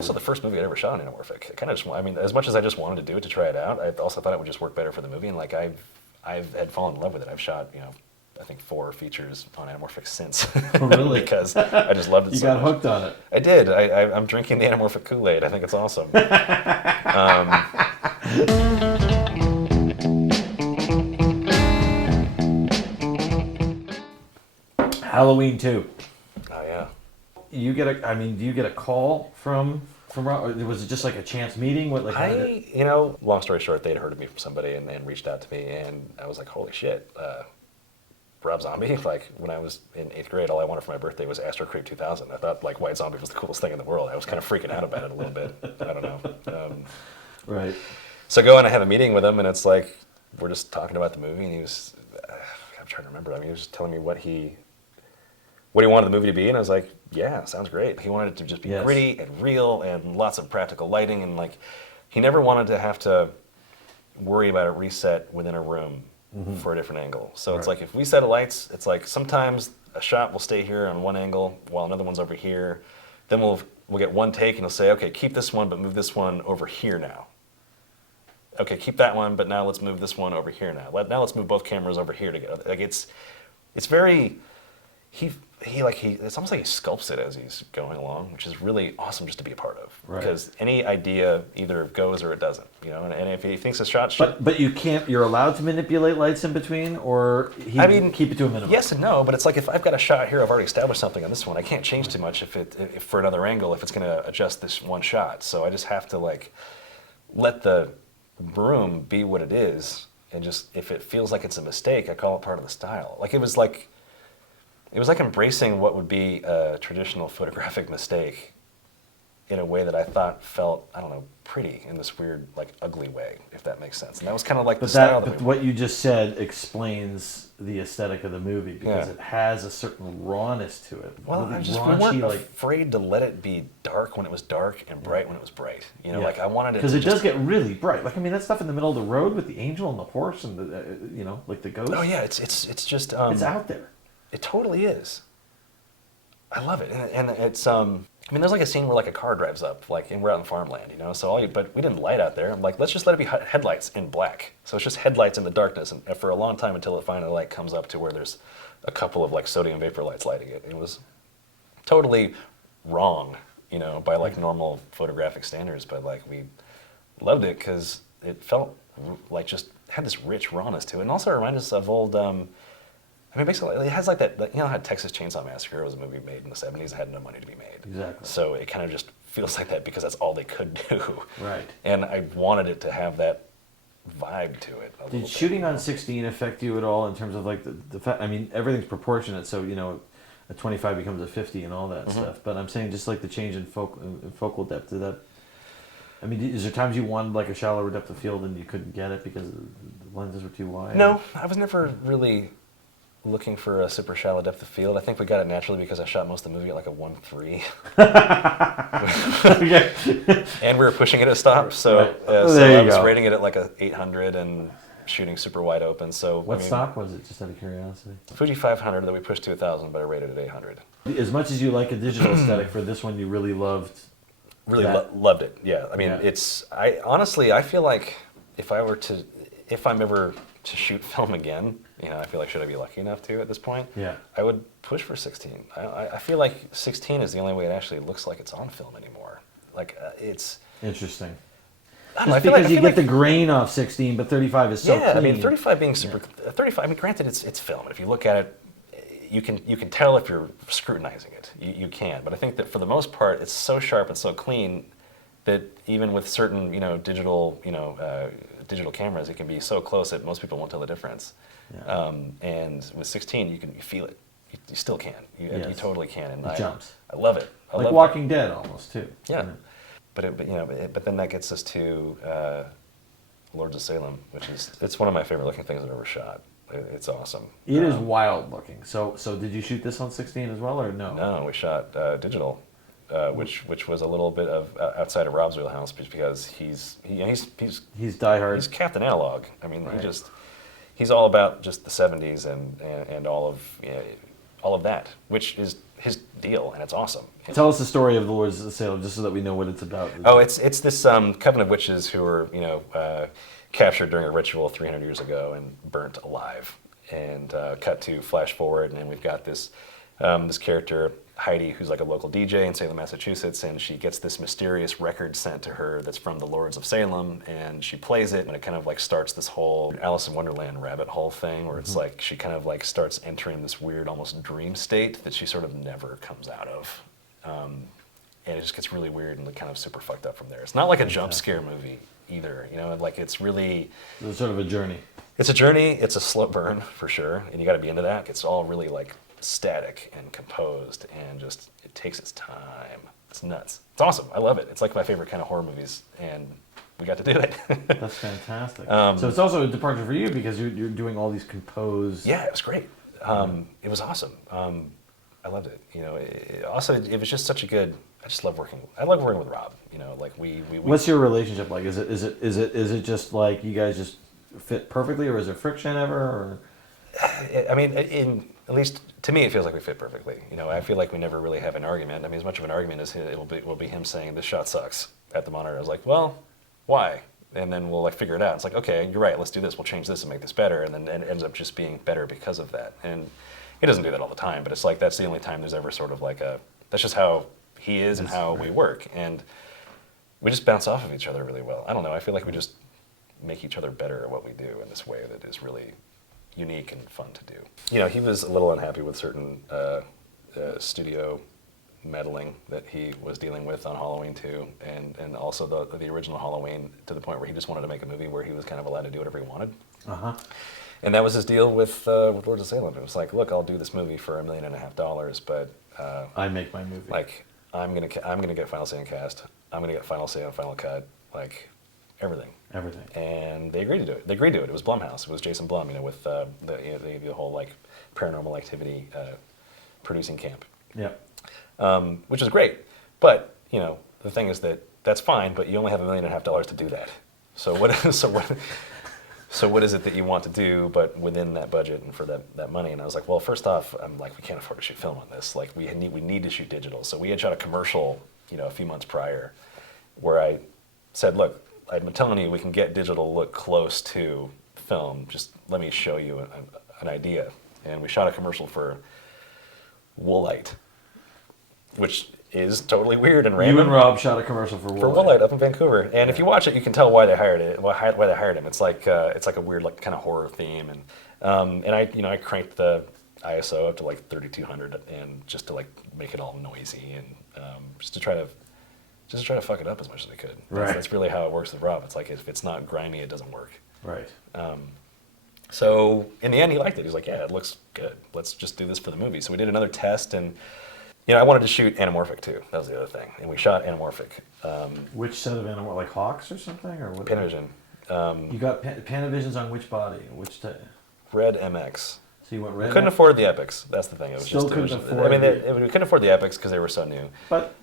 Also, the first movie I ever shot in anamorphic. Kind of just, I mean, as much as I just wanted to do it to try it out, I also thought it would just work better for the movie. And like I've had fallen in love with it. I've shot, I think 4 features on anamorphic since. Oh, really? Because I just loved it You so got much. hooked on it. I did. I'm drinking the anamorphic Kool-Aid. I think it's awesome. Halloween 2. Oh yeah. Do you get a call from Rob? Or was it just like a chance meeting? What, like, how did it... Long story short, they'd heard of me from somebody and reached out to me, and I was like, holy shit, Rob Zombie? Like, when I was in 8th grade, all I wanted for my birthday was Astro Creep 2000. I thought, like, White Zombie was the coolest thing in the world. I was kind of freaking out about it a little bit. I don't know. Right. So I go and I have a meeting with him, and it's like, we're just talking about the movie, and he was, I'm trying to remember, I mean, he was just telling me what he wanted the movie to be, and I was like, yeah, sounds great. He wanted it to just be gritty and real and lots of practical lighting, and like, he never wanted to have to worry about a reset within a room for a different angle. So it's like, if we set lights, it's like sometimes a shot will stay here on one angle while another one's over here. Then we'll get one take, and he'll say, okay, keep this one, but move this one over here now. Okay, keep that one, but now let's move this one over here now. Now let's move both cameras over here together. Like, it's very, it's almost like he sculpts it as he's going along, which is really awesome just to be a part of. Right. Because any idea either goes or it doesn't, and if he thinks a shot should... But you can't, you're allowed to manipulate lights in between, or keep it to a minimum? Yes and no, but it's like, if I've got a shot here, I've already established something on this one, I can't change too much if for another angle, if it's going to adjust this one shot. So I just have to, like, let the room be what it is, and just, if it feels like it's a mistake, I call it part of the style. Like, it was like embracing what would be a traditional photographic mistake in a way that I thought felt, I don't know, pretty in this weird, like, ugly way, if that makes sense. And that was kind of like the style that we what you just said explains the aesthetic of the movie, because it has a certain rawness to it. Well, Really we weren't raunchy, afraid to let it be dark when it was dark and bright when it was bright. Like, I wanted it because to it does get really bright. Like, I mean, that stuff in the middle of the road with the angel and the horse and the like the ghost. Oh yeah, it's just it's out there. It totally is. I love it, and it's I mean, there's like a scene where like a car drives up, like, and we're out in farmland, but we didn't light out there. I'm like, let's just let it be headlights in black. So it's just headlights in the darkness, and for a long time until it finally like comes up to where there's a couple of like sodium vapor lights lighting it. It was totally wrong, by like normal photographic standards, but like we loved it because it felt like just had this rich rawness to it, and also reminded us of old. I mean, basically, it has like that, how Texas Chainsaw Massacre was a movie made in the 70s that had no money to be made. Exactly. So it kind of just feels like that because that's all they could do. Right. And I wanted it to have that vibe to it. Did shooting on 16 affect you at all in terms of like the fact, I mean, everything's proportionate, so, a 25 becomes a 50 and all that stuff. But I'm saying just like the change in focal depth, did that, I mean, is there times you wanted like a shallower depth of field and you couldn't get it because the lenses were too wide? No, I was never really looking for a super shallow depth of field. I think we got it naturally because I shot most of the movie at like a 1.3. Okay. And we were pushing it at stop, so, so I was rating it at like a 800 and shooting super wide open. So what stop was it, just out of curiosity? Fuji 500 that we pushed to 1,000, but I rated it 800. As much as you like a digital aesthetic, for this one you really loved. Really loved it. Yeah, I mean, honestly, I feel like if I'm ever to shoot film again, I feel like, should I be lucky enough to at this point? Yeah. I would push for 16. I feel like 16 is the only way it actually looks like it's on film anymore. Like, it's... Interesting. I don't know, because you get the grain off 16, but 35 is so clean. I mean, 35 being super... 35, I mean, granted, it's film. If you look at it, you can tell if you're scrutinizing it. You can. But I think that for the most part, it's so sharp and so clean that even with certain, digital cameras, it can be so close that most people won't tell the difference. Yeah. And with 16, you feel it. You still can. You totally can. And it jumps. I love it. Like Walking Dead almost too. Yeah. But then that gets us to Lords of Salem, it's one of my favorite looking things I've ever shot. It's awesome. It is wild looking. So did you shoot this on 16 as well, or no? No, we shot digital. Which was a little bit of outside of Rob's wheelhouse, because he's diehard. He's Captain Analogue. I mean, he's all about just the 70s and all of all of that, which is his deal, and it's awesome. Tell us the story of the Lords of Salem, just so that we know what it's about. Oh, it's this coven of witches who were captured during a ritual 300 years ago and burnt alive. And cut to flash forward, and then we've got this this character Heidi, who's like a local DJ in Salem, Massachusetts, and she gets this mysterious record sent to her that's from the Lords of Salem, and she plays it, and it kind of like starts this whole Alice in Wonderland rabbit hole thing, where it's like she kind of like starts entering this weird, almost dream state that she sort of never comes out of, and it just gets really weird and kind of super fucked up from there. It's not like a jump scare movie either, like it's really. It's sort of a journey. It's a journey. It's a slow burn for sure, and you got to be into that. It's all really like static and composed, and just it takes its time. It's nuts. It's awesome. I love it. It's like my favorite kind of horror movies, and we got to do it. That's fantastic. So it's also a departure for you because you're doing all these composed. Yeah, it was great. It was awesome. I loved it. It was just such a good. I just love working. I love working with Rob. Like we. What's your relationship like? Is it just like you guys just fit perfectly, or is there friction ever? Or I mean, at least to me, it feels like we fit perfectly. I feel like we never really have an argument. I mean, as much of an argument as it will be him saying this shot sucks at the monitor. I was like, well, why? And then we'll like figure it out. It's like, okay, you're right. Let's do this. We'll change this and make this better. And then it ends up just being better because of that. And he doesn't do that all the time, but it's like that's the only time there's ever sort of like that's just how he is and how we work. And we just bounce off of each other really well. I don't know. I feel like we just make each other better at what we do in this way that is really unique and fun to do. He was a little unhappy with certain studio meddling that he was dealing with on Halloween 2, and also the original Halloween, to the point where he just wanted to make a movie where he was kind of allowed to do whatever he wanted. And that was his deal with Lords of Salem. It was like, look, I'll do this movie for $1.5 million, but I make my movie. Like, I'm gonna get final say on cast. I'm gonna get final say on final cut. Like, everything. And they agreed to do it. It was Blumhouse. It was Jason Blum, with the whole like Paranormal Activity producing camp. Yeah. Which is great, but the thing is that's fine, but you only have $1.5 million to do that. So what is it that you want to do, but within that budget and for that money? And I was like, well, first off, I'm like, we can't afford to shoot film on this. Like, we need to shoot digital. So we had shot a commercial, a few months prior, where I said, look, I've been telling you we can get digital to look close to film. Just let me show you an idea. And we shot a commercial for Woolite, which is totally weird and random. You and Rob shot a commercial for Woolite up in Vancouver, and if you watch it, you can tell why they hired him. It's like a weird like kind of horror theme, and I cranked the ISO up to like 3200, and just to like make it all noisy, and just to try to fuck it up as much as I could. That's really how it works with Rob. It's like if it's not grimy, it doesn't work. Right. So in the end, he liked it. He was like, yeah, it looks good. Let's just do this for the movie. So we did another test, and I wanted to shoot anamorphic too. That was the other thing, and we shot anamorphic. Which set of anamorphic, like Hawks or something, or what? Panavision. You got Panavisions on which body? Which type? Red MX. So you went red. We couldn't afford the epics. That's the thing. It was Still just. couldn't afford. I mean, we couldn't afford the epics because they were so new. But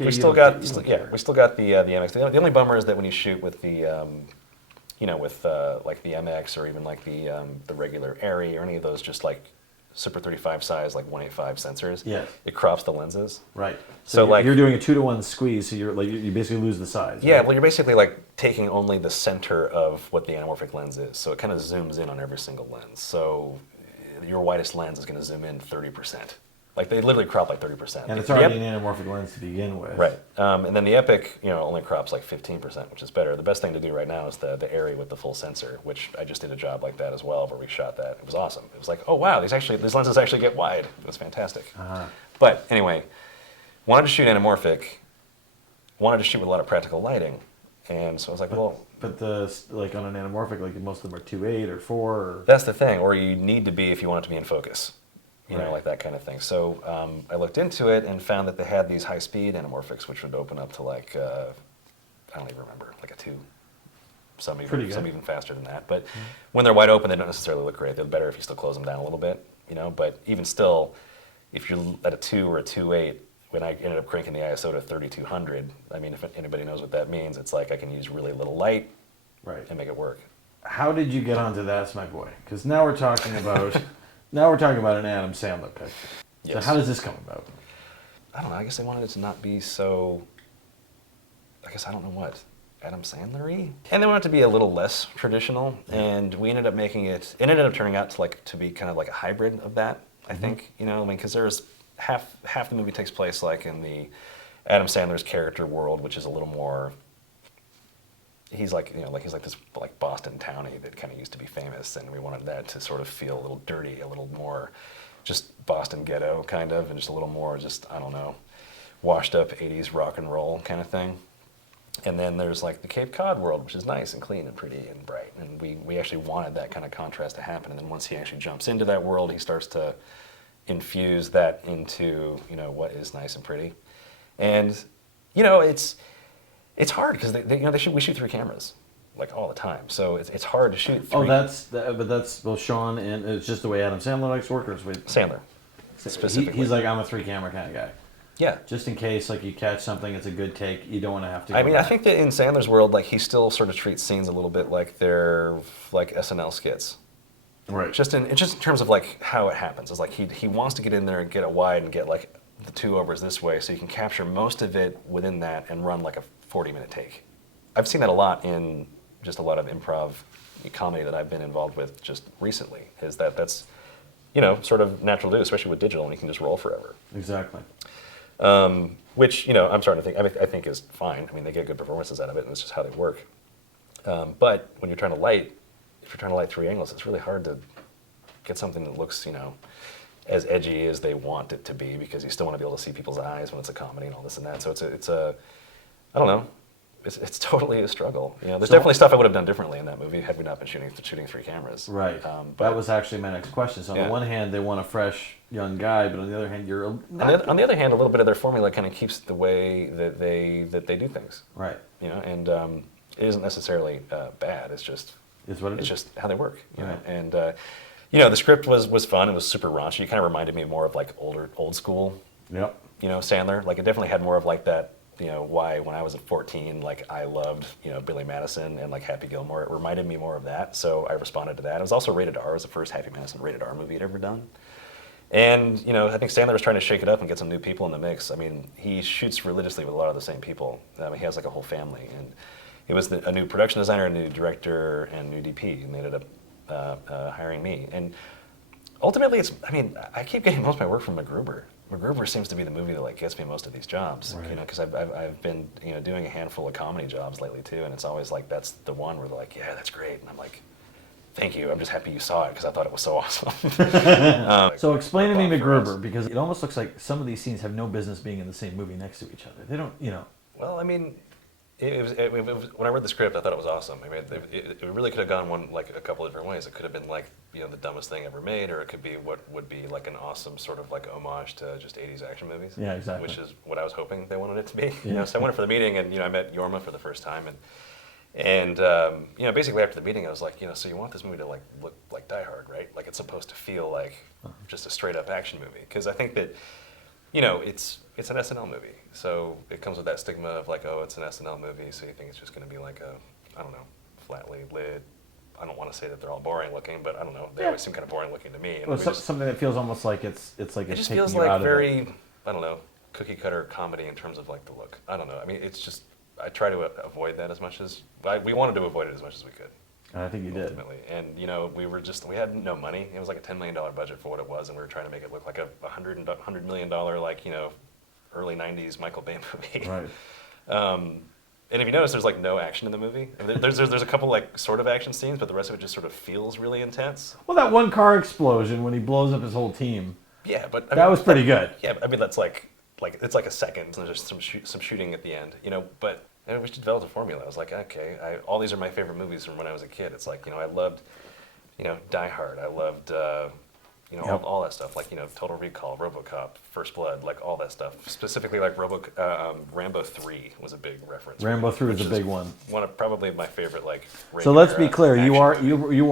we still got the MX. The only bummer is that when you shoot with the like the MX or even like the regular Arri or any of those just like Super 35 size like 185 sensors, it crops the lenses. Right. So like you're doing a 2-to-1 squeeze, so you're like you basically lose the size. Yeah, right? well, you're basically like taking only the center of what the anamorphic lens is, so it kind of zooms in on every single lens. So your widest lens is going to zoom in 30%. Like they literally crop like 30%. And it's already an anamorphic lens to begin with. Right. And then the Epic, only crops like 15%, which is better. The best thing to do right now is the Arri with the full sensor, which I just did a job like that as well, where we shot that. It was awesome. It was like, oh wow, these lenses actually get wide. It was fantastic. But anyway, wanted to shoot anamorphic, wanted to shoot with a lot of practical lighting, and so I was like, But like on an anamorphic, like most of them are 2.8 or 4. Or... That's the thing, or you need to be if you want it to be in focus. Right. Like that kind of thing. So I looked into it and found that they had these high-speed anamorphics, which would open up to like, I don't even remember, like a 2. Some even faster than that. But when they're wide open, they don't necessarily look great. They're better if you still close them down a little bit, But even still, if you're at a 2 or a 2.8, when I ended up cranking the ISO to 3200, I mean, if anybody knows what that means, it's like I can use really little light and make it work. How did you get onto That's My Boy? Because now we're talking about Now we're talking about an Adam Sandler picture. Yes. So how does this come about? I don't know. I guess they wanted it to not be so. I guess I don't know what. Adam Sandler-y? And they wanted it to be a little less traditional, and we ended up making it. It ended up turning out to be kind of like a hybrid of that. I think, you know, I mean, because there's half the movie takes place like in the Adam Sandler's character world, which is a little more. He's like, you know, like he's like this like Boston townie that kind of used to be famous, and we wanted that to sort of feel a little dirty, a little more just Boston ghetto kind of, and just a little more just, I don't know, washed up 80s rock and roll kind of thing. And then there's like the Cape Cod world, which is nice and clean and pretty and bright, and we actually wanted that kind of contrast to happen. And then once he actually jumps into that world, he starts to infuse that into, you know, what is nice and pretty. And, you know, it's hard because we shoot 3 cameras like all the time, so it's hard to shoot 3. Oh, that's well, Sean, and it's just the way Adam Sandler likes to work, or is it Sandler specifically. He's like, I'm a 3 camera kind of guy. Yeah. Just in case, like, you catch something, it's a good take. You don't want to have to. I mean, I think that in Sandler's world, like, he still sort of treats scenes a little bit like they're like SNL skits. Right. Just in terms of like how it happens. It's like he wants to get in there and get a wide and get like the 2 overs this way, so you can capture most of it within that and run like a 40-minute take. I've seen that a lot in just a lot of improv comedy that I've been involved with just recently. Is that's, you know, sort of natural to do, especially with digital, and you can just roll forever. Exactly. Which, you know, I'm starting to think, I think is fine. I mean, they get good performances out of it, and it's just how they work. But when you're trying to light, if you're trying to light 3 angles, it's really hard to get something that looks, you know, as edgy as they want it to be, because you still want to be able to see people's eyes when it's a comedy and all this and that. So it's a I don't know. It's totally a struggle. You know, there's definitely stuff I would have done differently in that movie had we not been shooting 3 cameras. Right. But that was actually my next question. So on the one hand, they want a fresh young guy, but on the other hand, you're on the other hand, a little bit of their formula kind of keeps the way that they do things. Right. You know, and it isn't necessarily bad. It's just it's just how they work. You right. know? And you know, the script was fun. It was super raunchy. It kind of reminded me more of like old school. Yep. You know, Sandler. Like, it definitely had more of like that. You know, why when I was 14, like, I loved, you know, Billy Madison and like Happy Gilmore. It reminded me more of that, so I responded to that. It was also rated R. It was the first Happy Madison rated R movie he'd ever done. And, you know, I think Sandler was trying to shake it up and get some new people in the mix. I mean, he shoots religiously with a lot of the same people. I mean, he has like a whole family, and it was a new production designer, a new director, and new DP, and they ended up hiring me. And ultimately, I mean, I keep getting most of my work from Macgruber. Macgruber seems to be the movie that like gets me most of these jobs, right. You know, because I've been, you know, doing a handful of comedy jobs lately too, and it's always like that's the one where they're like, yeah, that's great, and I'm like, thank you, I'm just happy you saw it because I thought it was so awesome. So explain to me Macgruber, because it almost looks like some of these scenes have no business being in the same movie next to each other. They don't, you know. Well, I mean, it was when I read the script, I thought it was awesome. I mean, it really could have gone a couple of different ways. It could have been like, you know, the dumbest thing ever made, or it could be what would be like an awesome sort of like homage to just 80s action movies. Yeah, exactly. Which is what I was hoping they wanted it to be. Yeah. You know, so I went for the meeting, and, you know, I met Yorma for the first time, and you know, basically after the meeting, I was like, you know, so you want this movie to like look like Die Hard, right? Like, it's supposed to feel like just a straight up action movie, because I think that, you know, it's an SNL movie, so it comes with that stigma of like, oh, it's an SNL movie, so you think it's just going to be like a, I don't know, flatly lit. I don't want to say that they're all boring looking, but I don't know. They always seem kind of boring looking to me. And well, something that feels almost like it's like it it's just taking feels you like out very, of it. I don't know, cookie cutter comedy in terms of like the look. I don't know. I mean, it's just, I try to avoid that as much as we wanted to avoid it as much as we could. And I think you ultimately. did. And, you know, we had no money. It was like a $10 million budget for what it was, and we were trying to make it look like a $100 million, like, you know, early 90s Michael Bay movie. Right. And if you notice, there's like no action in the movie. I mean, there's a couple like sort of action scenes, but the rest of it just sort of feels really intense. Well, that one car explosion when he blows up his whole team. Yeah, but that was pretty good. Yeah, I mean, that's like it's like a second, and there's just some shooting at the end, you know. But we just developed a formula. I was like, okay, all these are my favorite movies from when I was a kid. It's like, you know, I loved, you know, Die Hard. I loved. You know, Yep. all that stuff, like, you know, Total Recall, RoboCop, First Blood, like all that stuff. Specifically, like Rambo 3 was a big reference. Rambo 3 was a big one. One of probably my favorite, like. So let's be clear, you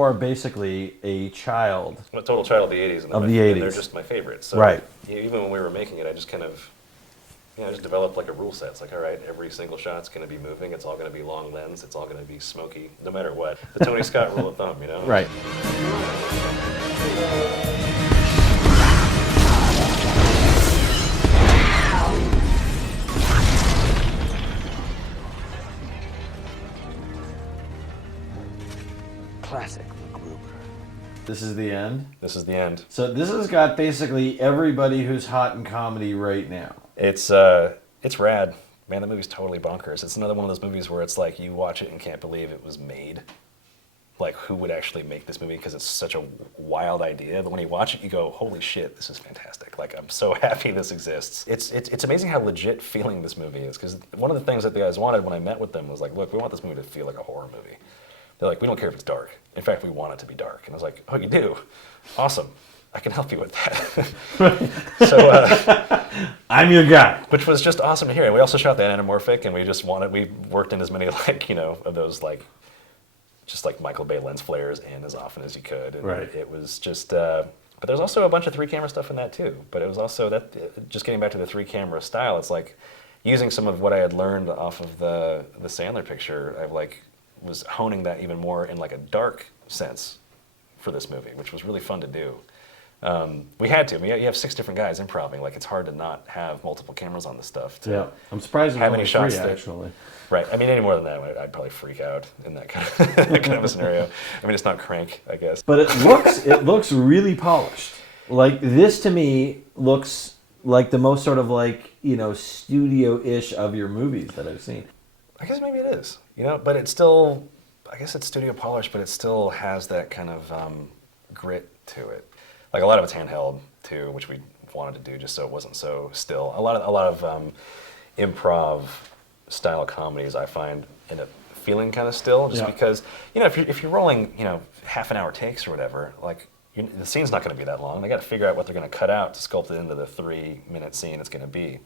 are basically a child. I'm a total child of the 80s, and they're just my favorites. So right. Even when we were making it, I just kind of, you know, I just developed like a rule set. It's like, all right, every single shot's going to be moving. It's all going to be long lens. It's all going to be smoky, no matter what. The Tony Scott rule of thumb, you know. Right. classic Macgruber. This is the end? This is the end. So this has got basically everybody who's hot in comedy right now. It's rad. Man, the movie's totally bonkers. It's another one of those movies where it's like you watch it and can't believe it was made. Like, who would actually make this movie? Because it's such a wild idea. But when you watch it, you go, holy shit, this is fantastic. Like, I'm so happy this exists. It's amazing how legit feeling this movie is. Because one of the things that the guys wanted when I met with them was like, look, we want this movie to feel like a horror movie. They're like, we don't care if it's dark. In fact, we want it to be dark. And I was like, oh, you do? Awesome. I can help you with that. So, I'm your guy. which was just awesome to hear. And we also shot that anamorphic, and we worked in as many, like, of those, like, just like Michael Bay lens flares in as often as you could. And Right. it was just, but there's also a bunch of 3-camera stuff in that too. But it was also just getting back to the 3-camera style, it's like using some of what I had learned off of the Sandler picture, I've like, was honing that even more in like a dark sense for this movie, which was really fun to do. We had to. You have 6 different guys improving. Like, it's hard to not have multiple cameras on this stuff. Yeah, I'm surprised there's How only many 3 shots that- actually. Right. I mean, any more than that, I'd probably freak out in that kind of a scenario. I mean, it's not Crank, I guess. But it looks really polished. Like, this to me looks like the most sort of like, studio-ish of your movies that I've seen. I guess maybe it is, but it's still, I guess it's studio polished, but it still has that kind of grit to it. Like, a lot of it's handheld too, which we wanted to do just so it wasn't so still. A lot of improv style comedies I find end up feeling kind of still, just because if you're rolling half an hour takes or whatever, like the scene's not going to be that long. They got to figure out what they're going to cut out to sculpt it into the 3-minute scene it's going to be.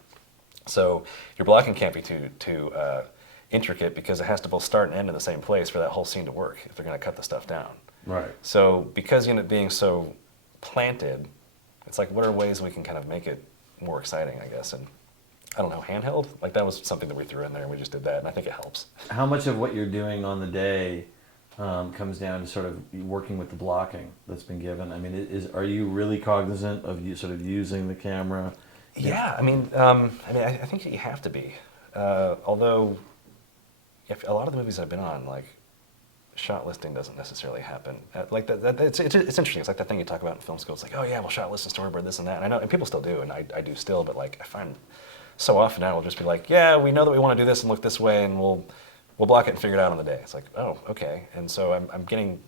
So your blocking can't be too intricate, because it has to both start and end in the same place for that whole scene to work if they're going to cut the stuff down. Right. So because you end up being so planted, it's like, what are ways we can kind of make it more exciting, I guess. And I don't know, handheld? Like, that was something that we threw in there, and we just did that, and I think it helps. How much of what you're doing on the day comes down to sort of working with the blocking that's been given? I mean, are you really cognizant of you sort of using the camera? Yeah, I think you have to be. Although, a lot of the movies I've been on, like, shot listing doesn't necessarily happen. Like it's interesting. It's like that thing you talk about in film school. It's like, oh yeah, well, shot list and storyboard, this and that. And I know, and people still do, and I do still. But like, I find so often now we'll just be like, yeah, we know that we want to do this and look this way, and we'll block it and figure it out on the day. It's like, oh, okay. And so I'm getting,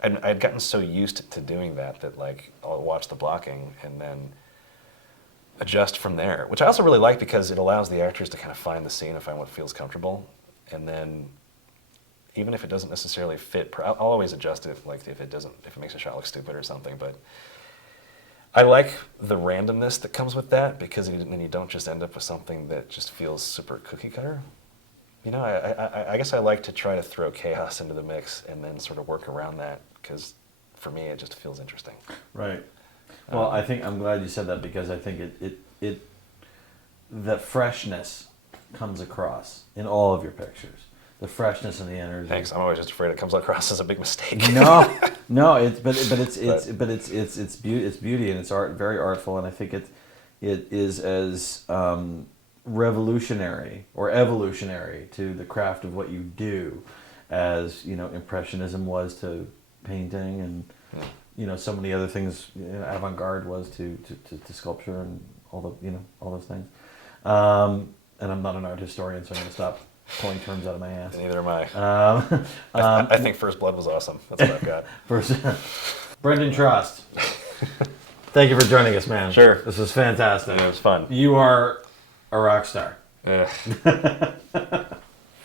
and I'd gotten so used to doing that like I'll watch the blocking and then adjust from there, which I also really like, because it allows the actors to kind of find the scene and find what feels comfortable, and then even if it doesn't necessarily fit, I'll always adjust it, like if it makes a shot look stupid or something. But I like the randomness that comes with that, because then you don't just end up with something that just feels super cookie cutter. I guess I like to try to throw chaos into the mix and then sort of work around that, because for me it just feels interesting. Right. Well, I think I'm glad you said that, because I think the freshness comes across in all of your pictures. The freshness and the energy. Thanks. I'm always just afraid it comes across as a big mistake. No, it's beauty, and it's art, very artful, and I think it is as revolutionary or evolutionary to the craft of what you do as Impressionism was to painting, and so many other things avant-garde was to sculpture and all those things. And I'm not an art historian, so I'm going to stop pulling terms out of my ass. Neither am I. I think First Blood was awesome. That's what I've got. Brendan Trost. Thank you for joining us, man. Sure. This was fantastic. It was fun. You are a rock star.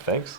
Thanks.